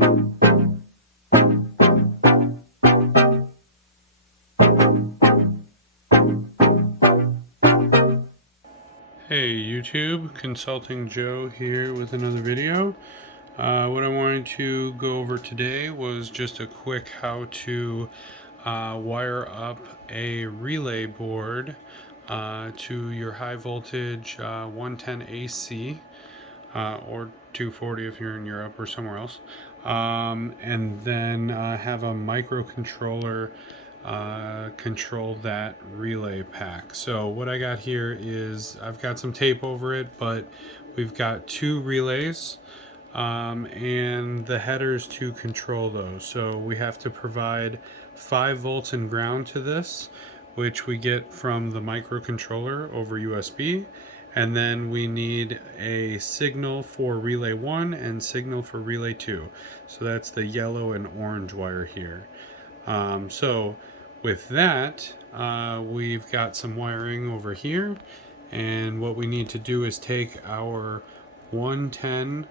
Hey YouTube, Consulting Joe here with another video. What I wanted to go over today was just a quick how to wire up a relay board to your high voltage 110 AC or 240 if you're in Europe or somewhere else, and then have a microcontroller control that relay pack. So what I got here is I've got some tape over it, but we've got two relays and the headers to control those. So we have to provide 5 volts and ground to this, which we get from the microcontroller over USB. And then we need a signal for relay 1 and signal for relay 2. So that's the yellow and orange wire here. So with that, we've got some wiring over here, and what we need to do is take our 110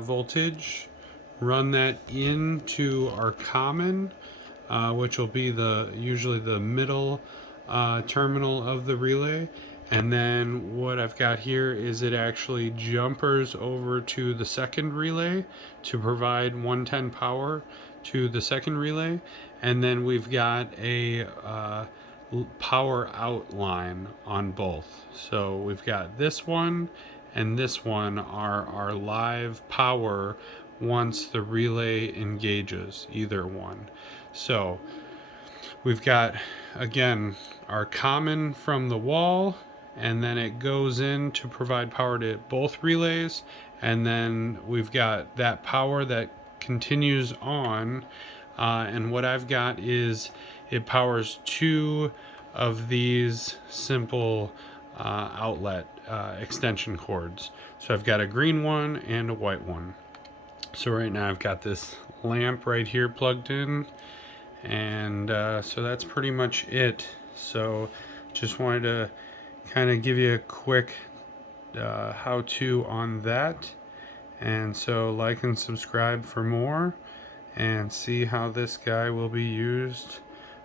voltage, run that into our common, which will be usually the middle terminal of the relay. And then what I've got here is it actually jumpers over to the second relay to provide 110 power to the second relay. And then we've got a power outline on both. So we've got this one and this one are our live power once the relay engages, either one. So we've got, again, our common from the wall, and then it goes in to provide power to both relays, and then we've got that power that continues on, and what I've got is it powers 2 of these simple outlet extension cords. So I've got a green one and a white one. So right now I've got this lamp right here plugged in, and so that's pretty much it. So just wanted to kind of give you a quick how-to on that, and so like and subscribe for more and see how this guy will be used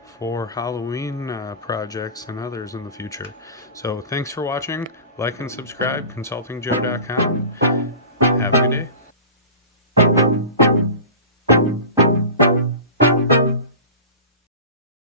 for Halloween projects and others in the future. So thanks for watching. Like and subscribe, consultingjoe.com. Have a good day.